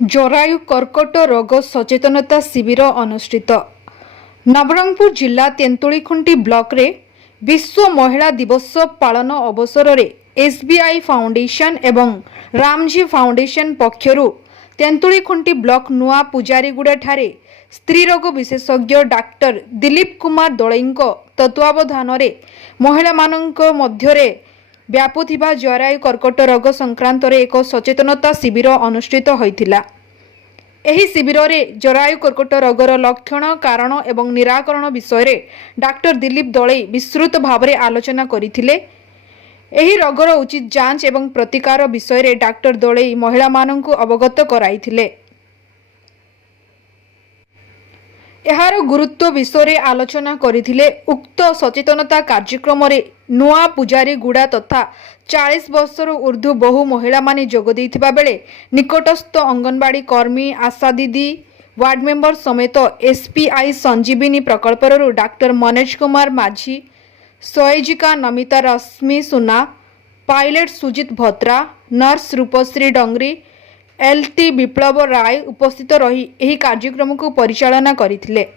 जरायु कर्कट रोग सचेतनता शिविर अनुष्ठित। नवरंगपुर जिला तेंतुलीखुंटी ब्लॉक रे विश्व महिला दिवस पालन अवसर रे एसबीआई फाउंडेशन एवं रामजी फाउंडेशन पक्षरु तेंतुलीखुंटी ब्लॉक नुआ पुजारीगुड़ा ठारे स्त्री रोग विशेषज्ञ डाक्टर दिलीप कुमार दलईଙ୍କ तत्वावधान रे महिला मानक मध्यरे व्यापुथिबा जरायु कर्कट रोग संक्रांत रे एक सचेतनता शिविर अनुष्ठित होइथिला। एही शिविर रे जरायु कर्कट रोगर लक्षण कारण एवं निराकरण विषय रे डाक्टर दिलीप दलई विस्तृत भाव रे आलोचना करिथिले। एही रोगर उचित जांच एवं प्रतिकार विषय रे डाक्टर दलई महिला मानकु अवगत कराइथिले। एहार गुरुत्व विषय रे आलोचना करिथिले। उक्त सचेतनता कार्यक्रम रे नुआ पुजारी गुड़ा तथा 40 वर्षर ऊर्ध्व बहु महिला माने जोग देइथिबा बेले निकटस्थ अंगनवाड़ी कर्मी, आशा दीदी, वार्ड मेंबर समेत एसपीआई संजीविनी प्रकल्पर डाक्टर मनोज कुमार माझी, सयोजिका Namita Rashmi Suna, pilot Sujit Bhatra, nurse Rupashree Dangari, LT Biplab Rai उपस्थित रही एही कार्यक्रम को परिचालना करिथिले।